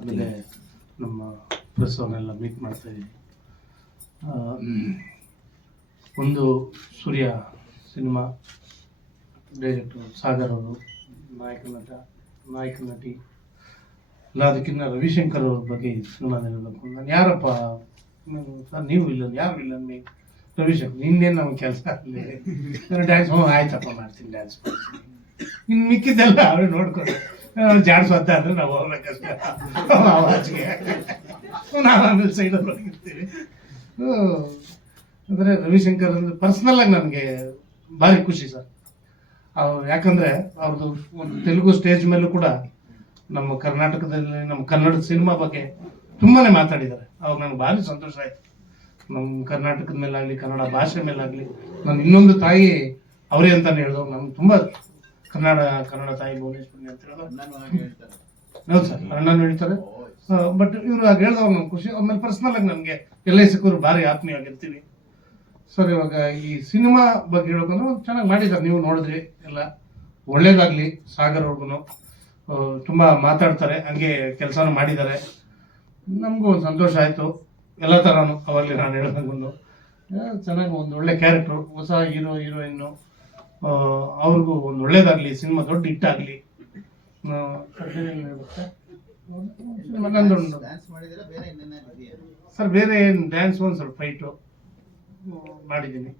ಆಮೇಲೆ ನಮ್ಮ ಪ್ರೆಸ್ ಅವನ್ನೆಲ್ಲ ಮೀಟ್ ಮಾಡ್ತಾ ಇದ್ದೀವಿ. ಒಂದು ಸೂರ್ಯ ಸಿನಿಮಾ ಡೈರೆಕ್ಟರ್ ಸಾಗರ್ ಅವರು, ನಾಯಕ ನಟಿ ಎಲ್ಲ, ಅದಕ್ಕಿಂತ ರವಿಶಂಕರ್ ಅವ್ರ ಬಗ್ಗೆ ಈ ಸಿನಿಮಾದ ಹೇಳಬೇಕು. ನಾನು ಯಾರಪ್ಪ ಸರ್, ನೀವು ವಿಲ್ಲನ್, ಯಾರು ವಿಲ್ಲನ್? ರವಿಶಂಕರ್, ನಿನ್ನೇನು ನಮ್ಗೆ ಕೆಲಸ ಆಗಲಿ, ಡ್ಯಾನ್ಸ್ ಆಯ್ತಪ್ಪ ಮಾಡ್ತೀನಿ, ಡ್ಯಾನ್ಸ್ ಮಾಡ್ತೀನಿ, ಇನ್ನು ಮಿಕ್ಕಿದ್ದೆಲ್ಲ ಅವ್ರು ನೋಡ್ಕೊಂಡು ಜಾಡ್ಸೋದ ಅಂದರೆ ನಾವು ಹೋಗ್ಬೇಕಷ್ಟೇ ಆವಾಜ್ಗೆ, ನಾವು ಆಮೇಲೆ ಸೈಡಲ್ಲಿ ಹೋಗಿರ್ತೀವಿ. ಅಂದರೆ ರವಿಶಂಕರ್ ಅಂದರೆ ಪರ್ಸ್ನಲ್ಲಾಗಿ ನನಗೆ ಭಾರಿ ಖುಷಿ ಸರ್. ಅವ್ರು ಯಾಕಂದರೆ ಅವ್ರದ್ದು ಒಂದು ತೆಲುಗು ಸ್ಟೇಜ್ ಮೇಲೂ ಕೂಡ ನಮ್ಮ ಕರ್ನಾಟಕದಲ್ಲಿ ನಮ್ಮ ಕನ್ನಡದ ಸಿನಿಮಾ ಬಗ್ಗೆ ತುಂಬಾ ಮಾತಾಡಿದ್ದಾರೆ. ಅವಾಗ ನನಗೆ ಭಾರಿ ಸಂತೋಷ ಆಯಿತು. ನಮ್ಮ ಕರ್ನಾಟಕದ ಮೇಲಾಗಲಿ, ಕನ್ನಡ ಭಾಷೆ ಮೇಲಾಗಲಿ, ನಾನು ಇನ್ನೊಂದು ತಾಯಿ ಅವರೇ ಅಂತಾನೆ ಹೇಳಿದ್ರು. ನಮ್ಗೆ ತುಂಬ ಕನ್ನಡ ತಾಯಿ ಭುವನೇಶ್ವರಿ ಅಂತ ಹೇಳಿದ್ರು. ಹೌದು ಸರ್, ಅಣ್ಣನೂ ಹೇಳ್ತಾರೆ. ಬಟ್ ಇವರು ಆಗ ಹೇಳಿದವ್ರು ನಮ್ಗೆ ಖುಷಿ. ಆಮೇಲೆ ಪರ್ಸ್ನಲ್ ಆಗಿ ನಮಗೆ ಎಲ್ಲ ಸಿಕ್ಕರು ಭಾರಿ ಆತ್ಮೀಯವಾಗಿರ್ತೀವಿ ಸರ್. ಇವಾಗ ಈ ಸಿನಿಮಾ ಬಗ್ಗೆ ಹೇಳ್ಬೇಕಂದ್ರೆ ಚೆನ್ನಾಗಿ ಮಾಡಿದ್ದಾರೆ, ನೀವು ನೋಡಿದ್ರಿ ಎಲ್ಲ. ಒಳ್ಳೇದಾಗಲಿ ಸಾಗರ್ ಅವ್ರಿಗೂ, ತುಂಬ ಮಾತಾಡ್ತಾರೆ, ಹಂಗೆ ಕೆಲಸನೂ ಮಾಡಿದ್ದಾರೆ. ನಮಗೂ ಒಂದು ಸಂತೋಷ ಆಯಿತು. ಎಲ್ಲ ಥರನೂ ಅವಾಗಲೇ ನಾನು ಹೇಳ್ದಂಗೂ ಚೆನ್ನಾಗಿ ಒಂದು ಒಳ್ಳೆ ಕ್ಯಾರೆಕ್ಟ್ರು, ಹೊಸ ಹೀರೋಯಿನ್ನು, ಅವ್ರಿಗೂ ಒಂದು ಒಳ್ಳೇದಾಗಲಿ, ಸಿನಿಮಾ ದೊಡ್ಡ ಹಿಟ್ಟಾಗಲಿ. ಸರ್ ಬೇರೆ ಏನು ಡ್ಯಾನ್ಸ್, ಒಂದು ಸ್ವಲ್ಪ ಫೈಟು ಮಾಡಿದ್ದೀನಿ,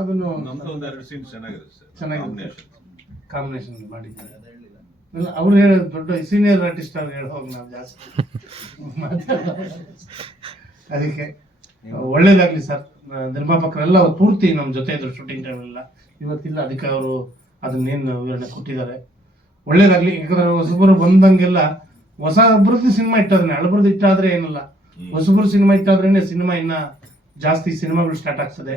ಅದನ್ನು ಚೆನ್ನಾಗಿದೆ ಕಾಂಬಿನೇಷನ್ ಮಾಡಿದ್ದೀನಿ. ಇಲ್ಲ, ಅವ್ರು ಹೇಳೋದು ದೊಡ್ಡ ಸೀನಿಯರ್ ಆರ್ಟಿಸ್ಟ್ ಅವ್ರು ಹೇಳೋವಾಗ ನಾವು ಜಾಸ್ತಿ ಅದಕ್ಕೆ ಒಳ್ಳೇದಾಗಲಿ ಸರ್. ನಿರ್ಮಾಪಕರೆಲ್ಲ ಪೂರ್ತಿ ನಮ್ಮ ಜೊತೆ ಇದ್ರು ಶೂಟಿಂಗ್ ಟೈಮೆಲ್ಲ. ಇವತ್ತಿಲ್ಲ, ಅದಕ್ಕೆ ಅವರು ಅದನ್ನೇನು ವಿವರಣೆ ಕೊಟ್ಟಿದ್ದಾರೆ. ಒಳ್ಳೇದಾಗಲಿ. ಯಾಕಂದ್ರೆ ಹೊಸಬರು ಬಂದಂಗೆಲ್ಲ ಹೊಸಬ್ರದ್ದು ಸಿನಿಮಾ ಇಟ್ಟಾದ್ರೆ, ಹಳಬ್ರದ್ದು ಇಟ್ಟಾದ್ರೆ ಏನಲ್ಲ, ಹೊಸಬ್ರು ಸಿನಿಮಾ ಇಟ್ಟಾದ್ರೇನೆ ಸಿನಿಮಾ ಇನ್ನ ಜಾಸ್ತಿ ಸಿನಿಮಾಗಳು ಸ್ಟಾರ್ಟ್ ಆಗ್ತದೆ.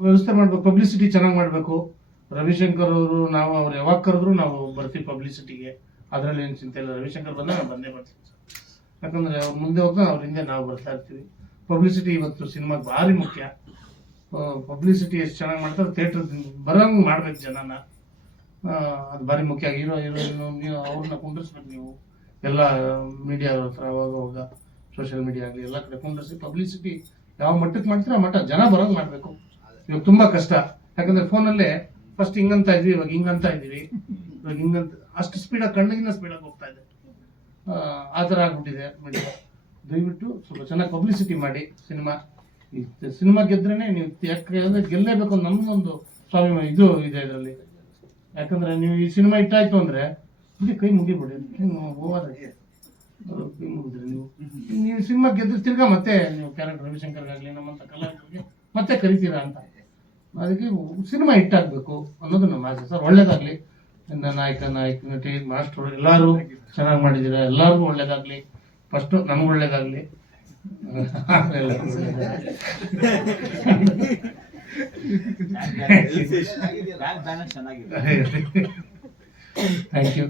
ವ್ಯವಸ್ಥೆ ಮಾಡ್ಬೇಕು, ಪಬ್ಲಿಸಿಟಿ ಚೆನ್ನಾಗಿ ಮಾಡಬೇಕು. ರವಿಶಂಕರ್ ಅವರು, ನಾವು ಅವ್ರು ಯಾವಾಗ ಕರೆದ್ರು ನಾವು ಬರ್ತೀವಿ ಪಬ್ಲಿಸಿಟಿಗೆ, ಅದರಲ್ಲಿ ಏನು ಚಿಂತೆ ಇಲ್ಲ. ರವಿಶಂಕರ್ ಬಂದಾಗ ನಾವು ಬಂದೇ ಬರ್ತೀವಿ ಸರ್. ಯಾಕಂದರೆ ಅವ್ರು ಮುಂದೆ ಹೋಗ್ತಾ ಅವ್ರ ಹಿಂದೆ ನಾವು ಬರ್ತಾ ಇರ್ತೀವಿ. ಪಬ್ಲಿಸಿಟಿ ಇವತ್ತು ಸಿನಿಮಾಗೆ ಭಾರಿ ಮುಖ್ಯ. ಪಬ್ಲಿಸಿಟಿ ಎಷ್ಟು ಚೆನ್ನಾಗಿ ಮಾಡ್ತಾರೆ, ಥಿಯೇಟರ್ ಬರೋಂಗೆ ಮಾಡ್ಬೇಕು ಜನನ, ಅದು ಭಾರಿ ಮುಖ್ಯ. ಹೀರೋಯಿನ್ನು ನೀವು ಅವ್ರನ್ನ ಕುಂಡಿಸ್ಬೇಕು. ನೀವು ಎಲ್ಲ ಮೀಡಿಯಾ ಹತ್ರ ಅವಾಗ ಸೋಷಿಯಲ್ ಮೀಡಿಯಾ ಆಗಲಿ ಎಲ್ಲ ಕಡೆ ಕುಂಡಿಸಿ ಪಬ್ಲಿಸಿಟಿ ಯಾವ ಮಟ್ಟಕ್ಕೆ ಮಾಡ್ತೀರಾ ಆ ಮಟ್ಟ ಜನ ಬರೋಂಗೆ ಮಾಡಬೇಕು. ಇವಾಗ ತುಂಬ ಕಷ್ಟ. ಯಾಕಂದರೆ ಫೋನಲ್ಲೇ ಫಸ್ಟ್ ಹಿಂಗಂತ ಇದ್ವಿ, ಇವಾಗ ಹಿಂಗಂತ ಇದ್ದೀವಿ, ಇವಾಗ ಹಿಂಗಂತ ಅಷ್ಟು ಸ್ಪೀಡಾಗಿ, ಕಣ್ಣಿಗಿನ್ನ ಸ್ಪೀಡಾಗಿ ಹೋಗ್ತಾ ಇದೆ. ಆ ಥರ ಆಗ್ಬಿಟ್ಟಿದೆ ಮೀಡಿಯಾ. ದಯವಿಟ್ಟು ಸ್ವಲ್ಪ ಚೆನ್ನಾಗಿ ಪಬ್ಲಿಸಿಟಿ ಮಾಡಿ. ಸಿನಿಮಾ ಗೆದ್ರೇನೆ ನೀವು, ಯಾಕಂದರೆ ಗೆಲ್ಲೇಬೇಕು, ನಮಗೊಂದು ಸ್ವಾಭಿಮಾನ ಇದು ಇದೆ ಇದರಲ್ಲಿ. ಯಾಕಂದರೆ ನೀವು ಈ ಸಿನಿಮಾ ಇಟ್ಟಾಯ್ತು ಅಂದರೆ ಇಲ್ಲಿ ಕೈ ಮುಗಿಬಿಡಿ, ಓವರ್ ಕೈ ಮುಗಿದ್ರಿ ನೀವು ಸಿನಿಮಾ ಗೆದ್ರೆ ತಿರ್ಗಾ ಮತ್ತೆ ನೀವು ಕ್ಯಾರೆಕ್ಟರ್ ರವಿಶಂಕರ್ಗಾಗಲಿ ನಮ್ಮಂಥ ಕಲಾವಿದರಿಗೆ ಮತ್ತೆ ಕರಿತೀರಾ ಅಂತ. ಅದಕ್ಕೆ ಸಿನಿಮಾ ಹಿಟ್ಟಾಗಬೇಕು ಅನ್ನೋದು ನಮ್ಮ ಆಸೆ ಸರ್. ಒಳ್ಳೇದಾಗಲಿ. ನಾಯಕ ನಟಿ ಮಾಸ್ಟರ್ ಎಲ್ಲರೂ ಚೆನ್ನಾಗಿ ಮಾಡಿದ್ದೀರಾ, ಎಲ್ಲರಿಗೂ ಒಳ್ಳೇದಾಗಲಿ. ಫಸ್ಟು ನಮ್ಗೆ ಒಳ್ಳೇದಾಗಲಿ. Thank you.